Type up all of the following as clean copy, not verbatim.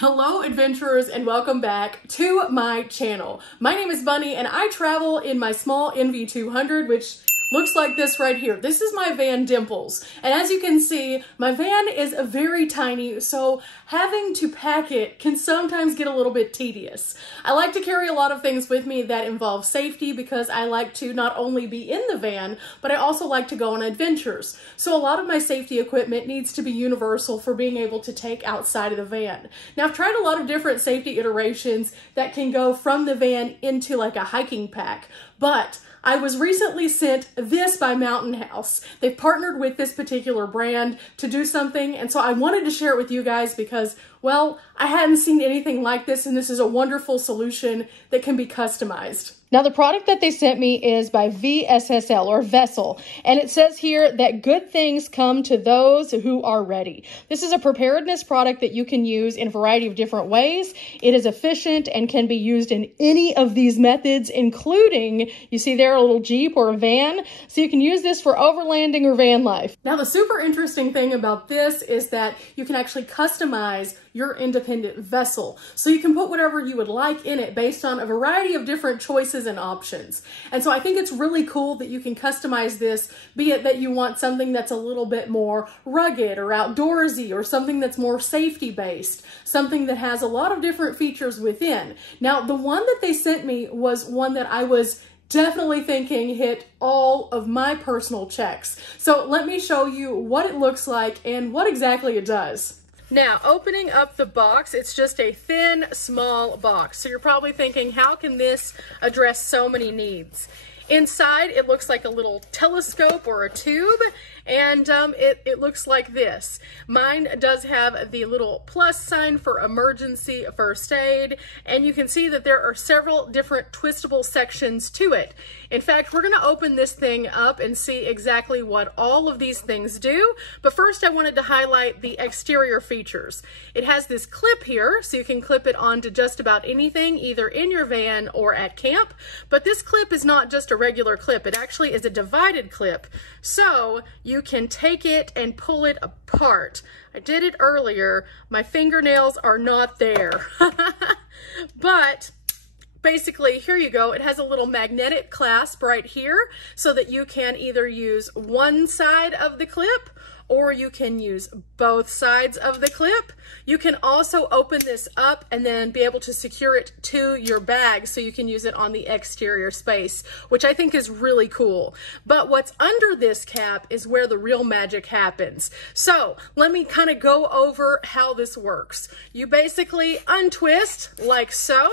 Hello adventurers and welcome back to my channel. My name is Bunny and I travel in my small NV200, which looks like this right here. This is my van Dimples. And as you can see, my van is very tiny, so having to pack it can sometimes get a little bit tedious. I like to carry a lot of things with me that involve safety because I like to not only be in the van, but I also like to go on adventures. So a lot of my safety equipment needs to be universal for being able to take outside of the van. Now I've tried a lot of different safety iterations that can go from the van into like a hiking pack, but I was recently sent this by Mountain House. They've partnered with this particular brand to do something, and so I wanted to share it with you guys because, well, I hadn't seen anything like this, and this is a wonderful solution that can be customized. Now, the product that they sent me is by VSSL, or Vessel, and it says here that good things come to those who are ready. This is a preparedness product that you can use in a variety of different ways. It is efficient and can be used in any of these methods, including, you see there, a little Jeep or a van, so you can use this for overlanding or van life. Now, the super interesting thing about this is that you can actually customize your independent vessel. So you can put whatever you would like in it based on a variety of different choices and options. And so I think it's really cool that you can customize this, be it that you want something that's a little bit more rugged or outdoorsy, or something that's more safety based, something that has a lot of different features within. Now, the one that they sent me was one that I was definitely thinking hit all of my personal checks. So let me show you what it looks like and what exactly it does. Now, opening up the box, it's just a thin, small box. So you're probably thinking, how can this address so many needs? Inside, it looks like a little telescope or a tube, and it looks like this. Mine does have the little plus sign for emergency first aid, and you can see that there are several different twistable sections to it. In fact, we're gonna open this thing up and see exactly what all of these things do, but first I wanted to highlight the exterior features. It has this clip here, so you can clip it onto just about anything, either in your van or at camp, but this clip is not just a regular clip, it actually is a divided clip, so you can take it and pull it apart. I did it earlier, my fingernails are not there, but basically, here you go. It has a little magnetic clasp right here so that you can either use one side of the clip or you can use both sides of the clip. You can also open this up and then be able to secure it to your bag so you can use it on the exterior space, which I think is really cool. But what's under this cap is where the real magic happens. So let me kind of go over how this works. You basically untwist like so,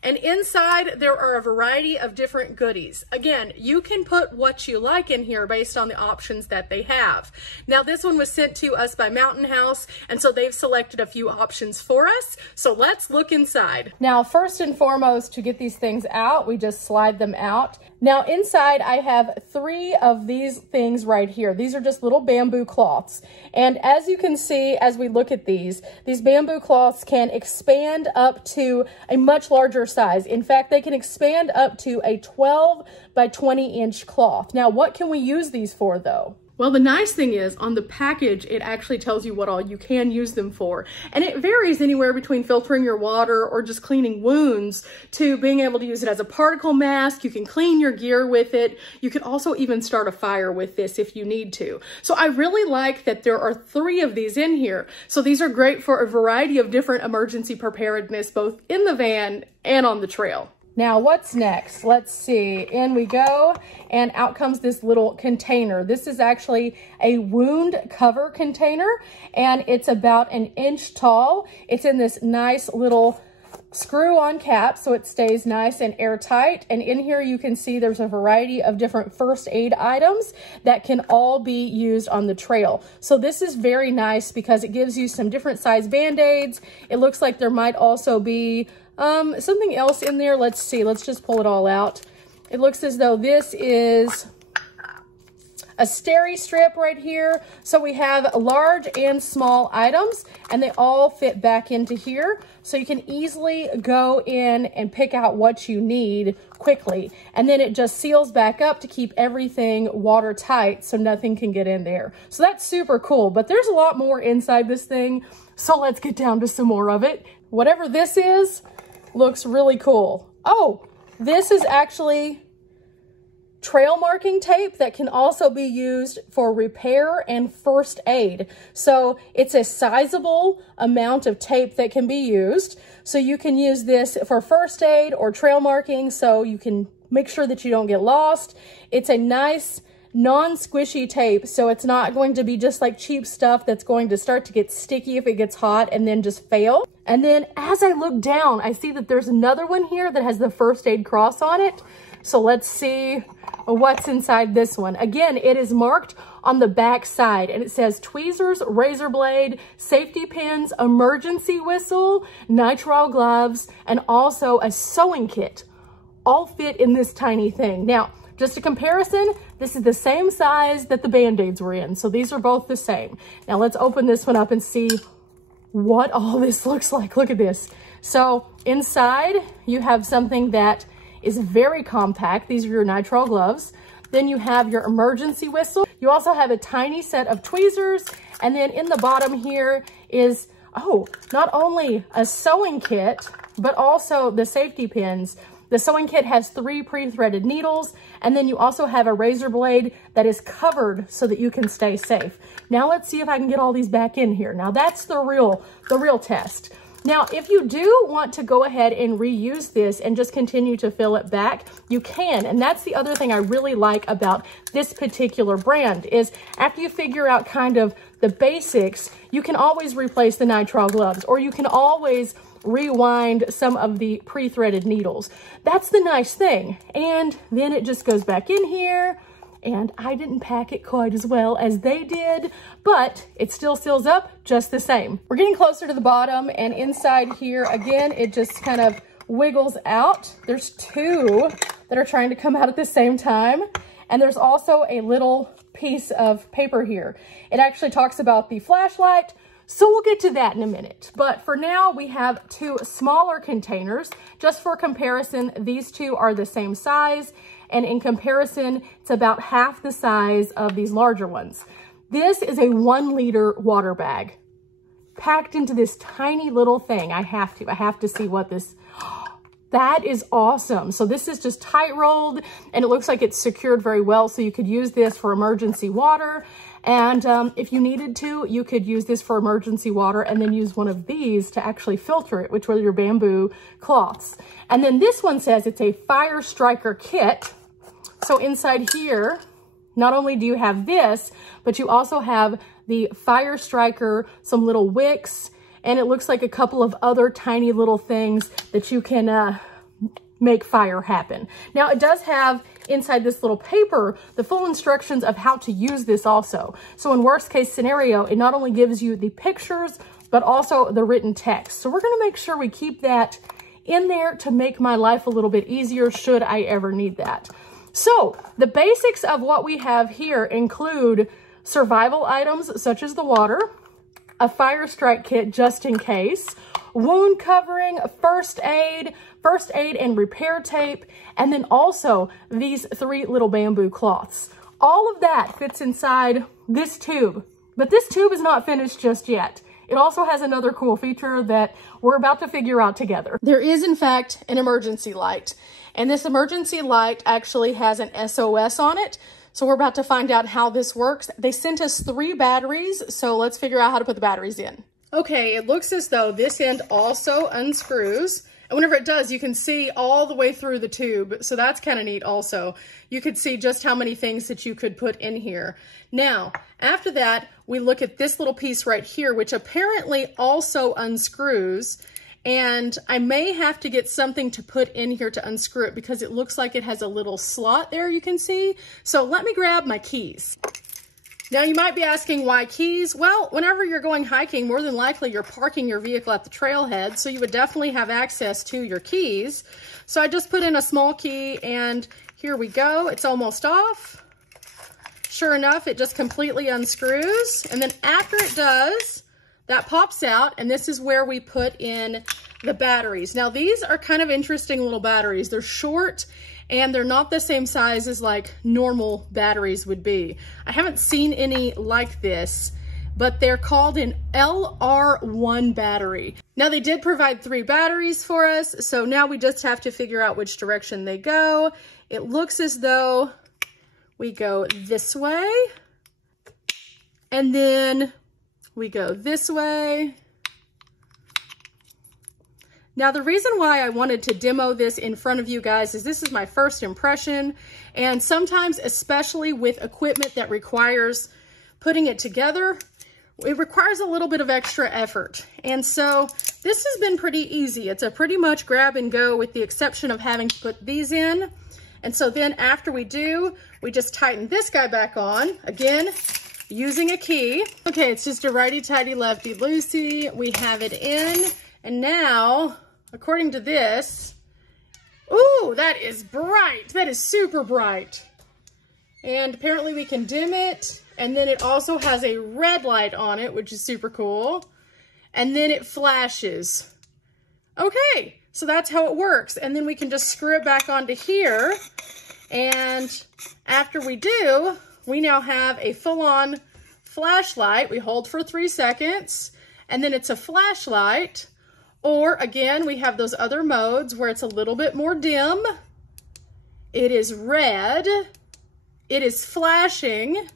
and inside there are a variety of different goodies. Again, you can put what you like in here based on the options that they have. Now this one was sent to us by Mountain House, and so they've selected a few options for us. So let's look inside. Now first and foremost, to get these things out, we just slide them out. Now inside I have 3 of these things right here. These are just little bamboo cloths. And as you can see, as we look at these bamboo cloths can expand up to a much larger size. In fact, they can expand up to a 12 by 20 inch cloth. Now, what can we use these for though? Well, the nice thing is on the package, it actually tells you what all you can use them for. And it varies anywhere between filtering your water or just cleaning wounds to being able to use it as a particle mask. You can clean your gear with it. You can also even start a fire with this if you need to. So I really like that there are 3 of these in here. So these are great for a variety of different emergency preparedness, both in the van and on the trail. Now, what's next? Let's see. In we go, and out comes this little container. This is actually a wound cover container, and it's about 1 inch tall. It's in this nice little screw-on cap, so it stays nice and airtight. And in here, you can see there's a variety of different first aid items that can all be used on the trail. So this is very nice because it gives you some different size Band-Aids. It looks like there might also be something else in there. Let's see. Let's just pull it all out. It looks as though this is a steri strip right here. So we have large and small items, and they all fit back into here. So you can easily go in and pick out what you need quickly. And then it just seals back up to keep everything watertight so nothing can get in there. So that's super cool, but there's a lot more inside this thing. So let's get down to some more of it. Whatever this is, looks really cool. Oh, this is actually trail marking tape that can also be used for repair and first aid. So it's a sizable amount of tape that can be used. So you can use this for first aid or trail marking so you can make sure that you don't get lost. It's a nice non-squishy tape, so it's not going to be just like cheap stuff that's going to start to get sticky if it gets hot and then just fail. And then as I look down, I see that there's another one here that has the first aid cross on it. So let's see what's inside this one. Again, it is marked on the back side and it says tweezers, razor blade, safety pins, emergency whistle, nitrile gloves, and also a sewing kit. All fit in this tiny thing. Now, just a comparison, this is the same size that the Band-Aids were in. So these are both the same. Now let's open this one up and see what all this looks like. Look at this. So inside you have something that is very compact. These are your nitrile gloves. Then you have your emergency whistle. You also have a tiny set of tweezers. And then in the bottom here is, oh, not only a sewing kit, but also the safety pins. The sewing kit has 3 pre-threaded needles, and then you also have a razor blade that is covered so that you can stay safe. Now let's see if I can get all these back in here. Now that's the real test. Now, if you do want to go ahead and reuse this and just continue to fill it back, you can. And that's the other thing I really like about this particular brand is after you figure out kind of the basics, you can always replace the nitrile gloves, or you can always rewind some of the pre-threaded needles. That's the nice thing. And then it just goes back in here. And I didn't pack it quite as well as they did, but it still seals up just the same. We're getting closer to the bottom, and inside here, again, it just kind of wiggles out. There's 2 that are trying to come out at the same time. And there's also a little piece of paper here. It actually talks about the flashlight, so we'll get to that in a minute. But for now, we have 2 smaller containers. Just for comparison, these 2 are the same size. And in comparison, it's about half the size of these larger ones. This is a 1-liter water bag packed into this tiny little thing. I have to see what this, that is awesome. So this is just tight rolled and it looks like it's secured very well. So you could use this for emergency water. And if you needed to, you could use this for emergency water and then use one of these to actually filter it, which were your bamboo cloths. And then this one says it's a fire striker kit. So inside here, not only do you have this, but you also have the fire striker, some little wicks, and it looks like a couple of other tiny little things that you can make fire happen. Now it does have inside this little paper the full instructions of how to use this also. So in worst case scenario, it not only gives you the pictures, but also the written text. So we're gonna make sure we keep that in there to make my life a little bit easier should I ever need that. So the basics of what we have here include survival items such as the water, a fire strike kit just in case, wound covering, first aid and repair tape, and then also these 3 little bamboo cloths. All of that fits inside this tube, but this tube is not finished just yet. It also has another cool feature that we're about to figure out together. There is, in fact, an emergency light. And this emergency light actually has an SOS on it. So we're about to find out how this works. They sent us 3 batteries, so let's figure out how to put the batteries in. Okay, it looks as though this end also unscrews. And whenever it does, you can see all the way through the tube. So that's kind of neat also. You could see just how many things that you could put in here. Now, after that, we look at this little piece right here, which apparently also unscrews. And I may have to get something to put in here to unscrew it because it looks like it has a little slot there you can see. So let me grab my keys. Now you might be asking why keys? Well, whenever you're going hiking, more than likely you're parking your vehicle at the trailhead, so you would definitely have access to your keys. So I just put in a small key and here we go. It's almost off. Sure enough, it just completely unscrews. And then after it does, that pops out, and this is where we put in the batteries. Now these are kind of interesting little batteries. They're short and they're not the same size as like normal batteries would be. I haven't seen any like this, but they're called an LR1 battery. Now they did provide 3 batteries for us, so now we just have to figure out which direction they go. It looks as though we go this way, and then we go this way. Now the reason why I wanted to demo this in front of you guys is this is my first impression, and sometimes, especially with equipment that requires putting it together, it requires a little bit of extra effort. And so this has been pretty easy. It's a pretty much grab and go with the exception of having to put these in. And so then after we do, we just tighten this guy back on, again, using a key. Okay, it's just a righty-tighty, lefty-loosey. We have it in, and now, according to this, ooh, that is bright. That is super bright. And apparently we can dim it, and then it also has a red light on it, which is super cool. And then it flashes. Okay, so that's how it works. And then we can just screw it back onto here. And after we do, we now have a full-on flashlight. We hold for 3 seconds, and then it's a flashlight. Or again, we have those other modes where it's a little bit more dim. It is red. It is flashing,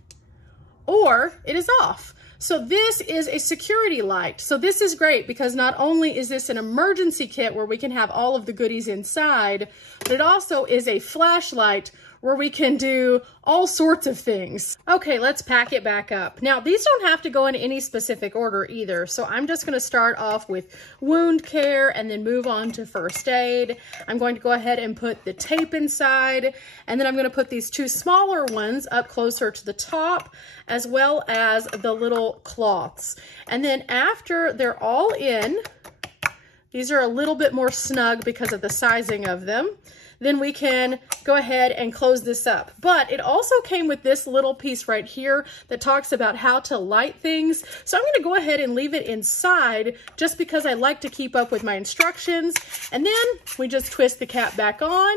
or it is off. So this is a security light. So this is great because not only is this an emergency kit where we can have all of the goodies inside, but it also is a flashlight where we can do all sorts of things. Okay, let's pack it back up. Now, these don't have to go in any specific order either, so I'm just gonna start off with wound care and then move on to first aid. I'm going to go ahead and put the tape inside, and then I'm gonna put these 2 smaller ones up closer to the top, as well as the little cloths. And then after they're all in, these are a little bit more snug because of the sizing of them, then we can go ahead and close this up. But it also came with this little piece right here that talks about how to light things. So I'm gonna go ahead and leave it inside just because I like to keep up with my instructions. And then we just twist the cap back on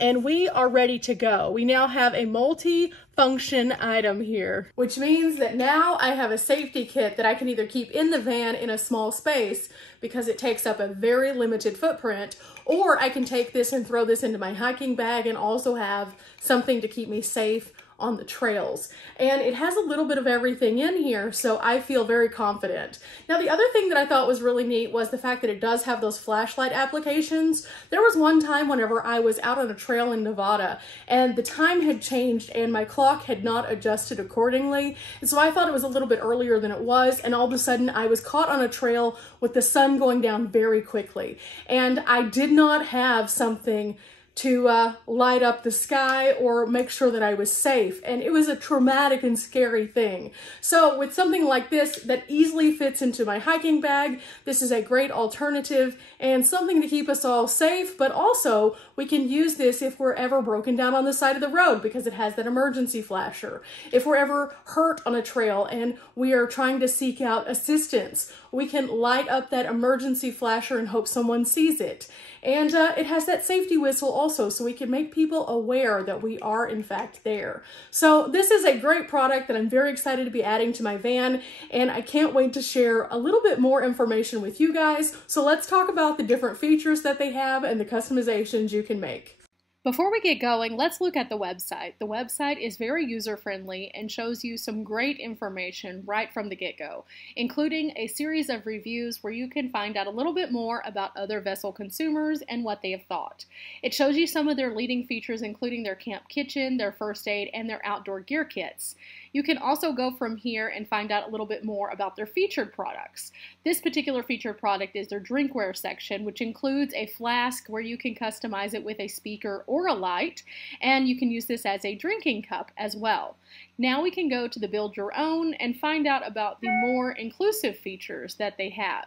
and we are ready to go. We now have a multi-function item here, which means that now I have a safety kit that I can either keep in the van in a small space because it takes up a very limited footprint, or I can take this and throw this into my hiking bag and also have something to keep me safe on the trails. And it has a little bit of everything in here, so I feel very confident. Now, the other thing that I thought was really neat was the fact that it does have those flashlight applications. There was one time whenever I was out on a trail in Nevada and the time had changed and my clock had not adjusted accordingly. And so I thought it was a little bit earlier than it was, and all of a sudden I was caught on a trail with the sun going down very quickly. And I did not have something to light up the sky or make sure that I was safe. And it was a traumatic and scary thing. So with something like this that easily fits into my hiking bag, this is a great alternative and something to keep us all safe, but also we can use this if we're ever broken down on the side of the road because it has that emergency flasher. If we're ever hurt on a trail and we are trying to seek out assistance, we can light up that emergency flasher and hope someone sees it. And it has that safety whistle also, so we can make people aware that we are in fact there. So this is a great product that I'm very excited to be adding to my van, and I can't wait to share a little bit more information with you guys. So let's talk about the different features that they have and the customizations you can make. Before we get going, let's look at the website. The website is very user-friendly and shows you some great information right from the get-go, including a series of reviews where you can find out a little bit more about other vessel consumers and what they have thought. It shows you some of their leading features, including their camp kitchen, their first aid, and their outdoor gear kits. You can also go from here and find out a little bit more about their featured products. This particular featured product is their drinkware section, which includes a flask where you can customize it with a speaker or a light, and you can use this as a drinking cup as well. Now we can go to the build your own and find out about the more inclusive features that they have.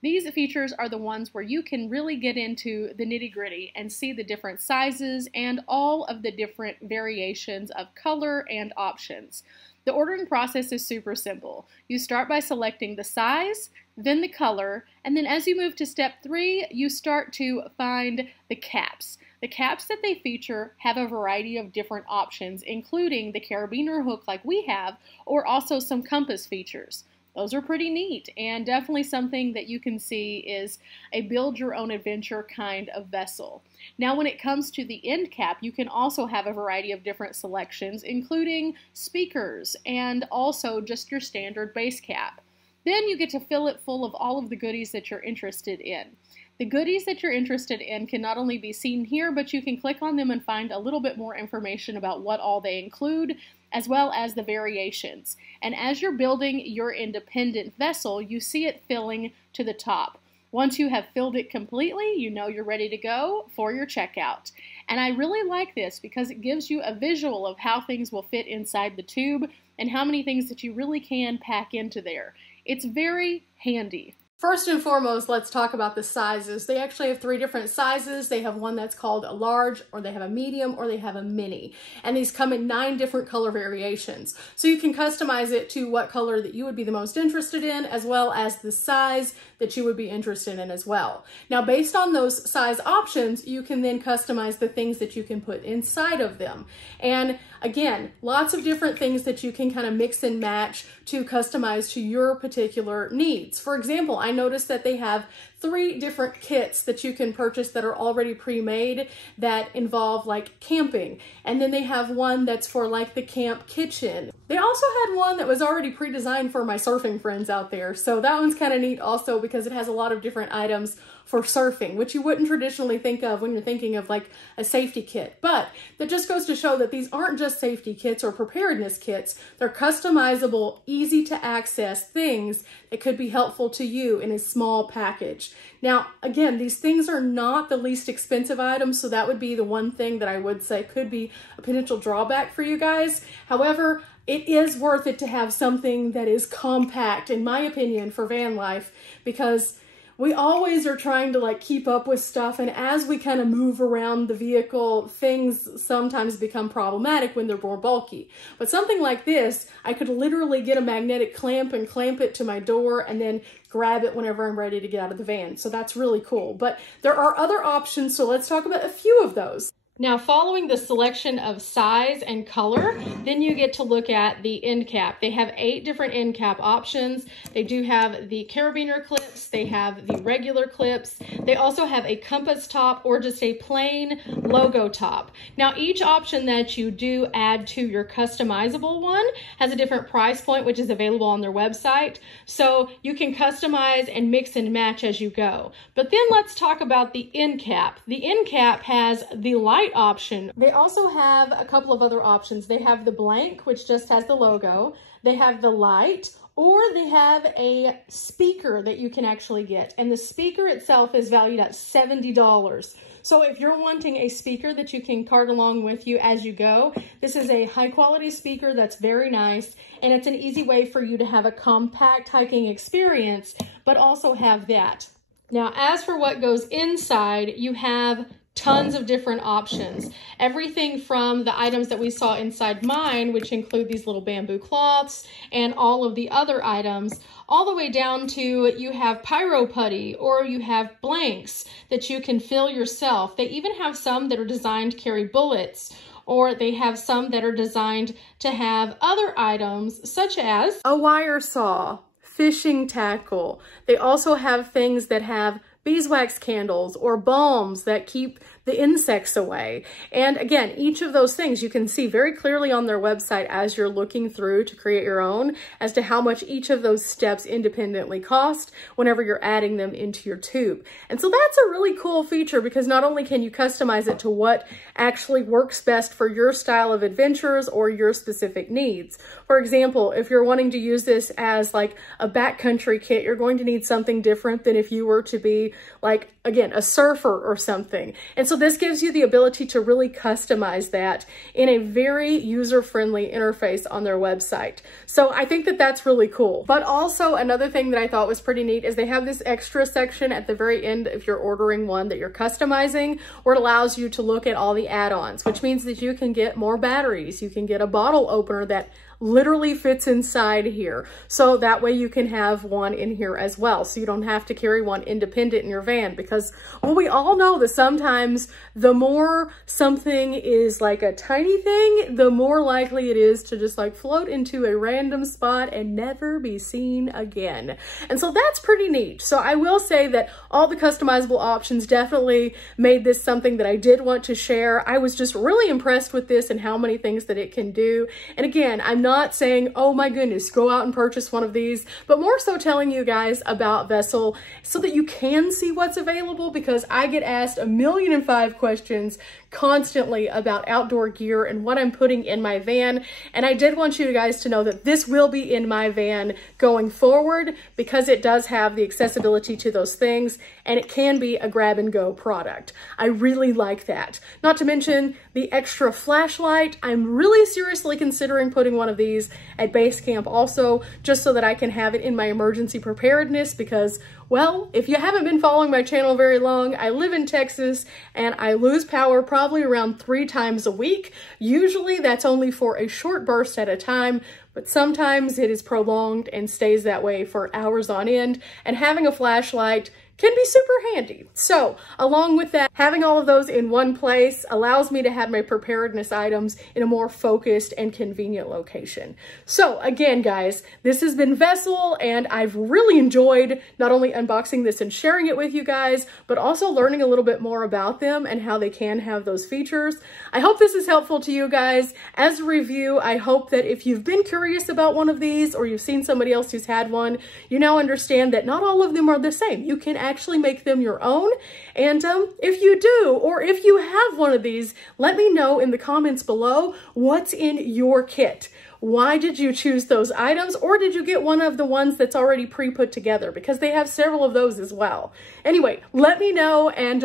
These features are the ones where you can really get into the nitty-gritty and see the different sizes and all of the different variations of color and options. The ordering process is super simple. You start by selecting the size, then the color, and then as you move to step 3, you start to find the caps. The caps that they feature have a variety of different options, including the carabiner hook like we have, or also some compass features. Those are pretty neat and definitely something that you can see is a build-your-own-adventure kind of vessel. Now when it comes to the end cap, you can also have a variety of different selections, including speakers and also just your standard base cap. Then you get to fill it full of all of the goodies that you're interested in. The goodies that you're interested in can not only be seen here, but you can click on them and find a little bit more information about what all they include, as well as the variations. And as you're building your independent vessel, you see it filling to the top. Once you have filled it completely, you know you're ready to go for your checkout. And I really like this because it gives you a visual of how things will fit inside the tube and how many things that you really can pack into there. It's very handy. First and foremost, let's talk about the sizes. They actually have 3 different sizes. They have one that's called a large, or they have a medium, or they have a mini. And these come in 9 different color variations. So you can customize it to what color that you would be the most interested in, as well as the size that you would be interested in as well. Now, based on those size options, you can then customize the things that you can put inside of them. And again, lots of different things that you can kind of mix and match to customize to your particular needs. For example, I noticed that they have 3 different kits that you can purchase that are already pre-made that involve like camping. And then they have one that's for like the camp kitchen. They also had one that was already pre-designed for my surfing friends out there. So that one's kind of neat also because it has a lot of different items for surfing, which you wouldn't traditionally think of when you're thinking of like a safety kit. But that just goes to show that these aren't just safety kits or preparedness kits. They're customizable, easy to access things that could be helpful to you in a small package. Now, again, these things are not the least expensive items, so that would be the one thing that I would say could be a potential drawback for you guys. However, it is worth it to have something that is compact, in my opinion, for van life, because we always are trying to like keep up with stuff, and as we kind of move around the vehicle, things sometimes become problematic when they're more bulky. But something like this, I could literally get a magnetic clamp and clamp it to my door and then grab it whenever I'm ready to get out of the van. So that's really cool. But there are other options, so let's talk about a few of those. Now, following the selection of size and color, then you get to look at the end cap. They have 8 different end cap options. They do have the carabiner clips. They have the regular clips. They also have a compass top or just a plain logo top. Now, each option that you do add to your customizable one has a different price point, which is available on their website. So you can customize and mix and match as you go. But then let's talk about the end cap. The end cap has the light option. They also have a couple of other options. They have the blank, which just has the logo. They have the light, or they have a speaker that you can actually get. And the speaker itself is valued at $70. So if you're wanting a speaker that you can cart along with you as you go, this is a high quality speaker that's very nice, and it's an easy way for you to have a compact hiking experience, but also have that. Now, as for what goes inside, you have tons of different options. Everything from the items that we saw inside mine, which include these little bamboo cloths and all of the other items, all the way down to you have pyro putty, or you have blanks that you can fill yourself. They even have some that are designed to carry bullets, or they have some that are designed to have other items such as a wire saw, fishing tackle. They also have things that have beeswax candles or balms that keep the insects away. And again, each of those things you can see very clearly on their website as you're looking through to create your own as to how much each of those steps independently cost whenever you're adding them into your tube. And so that's a really cool feature because not only can you customize it to what actually works best for your style of adventures or your specific needs. For example, if you're wanting to use this as like a backcountry kit, you're going to need something different than if you were to be like, again, a surfer or something. And so this gives you the ability to really customize that in a very user-friendly interface on their website. So I think that that's really cool. But also another thing that I thought was pretty neat is they have this extra section at the very end if you're ordering one that you're customizing, where it allows you to look at all the add-ons, which means that you can get more batteries. You can get a bottle opener that literally fits inside here. So that way you can have one in here as well. So you don't have to carry one independent in your van, because, well, we all know that sometimes the more something is like a tiny thing, the more likely it is to just like float into a random spot and never be seen again. And so that's pretty neat. So I will say that all the customizable options definitely made this something that I did want to share. I was just really impressed with this and how many things that it can do. And again, I'm not saying, oh my goodness, go out and purchase one of these, but more so telling you guys about Vessel so that you can see what's available, because I get asked 1,000,005 questions constantly about outdoor gear and what I'm putting in my van. And I did want you guys to know that this will be in my van going forward, because it does have the accessibility to those things and it can be a grab and go product. I really like that. Not to mention the extra flashlight. I'm really seriously considering putting one of these at base camp also, just so that I can have it in my emergency preparedness, because, well, if you haven't been following my channel very long, I live in Texas and I lose power probably around 3 times a week. Usually that's only for a short burst at a time, but sometimes it is prolonged and stays that way for hours on end, and having a flashlight can be super handy. So along with that, having all of those in one place allows me to have my preparedness items in a more focused and convenient location. So again, guys, this has been Vessel, and I've really enjoyed not only unboxing this and sharing it with you guys, but also learning a little bit more about them and how they can have those features. I hope this is helpful to you guys. As a review, I hope that if you've been curious about one of these, or you've seen somebody else who's had one, you now understand that not all of them are the same. You can actually make them your own. And if you do, or if you have one of these, let me know in the comments below what's in your kit. Why did you choose those items, or did you get one of the ones that's already pre-put together? Because they have several of those as well. Anyway, let me know, and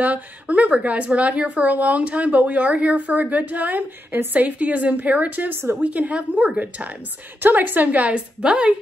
remember guys, we're not here for a long time, but we are here for a good time, and safety is imperative so that we can have more good times. Till next time guys, bye!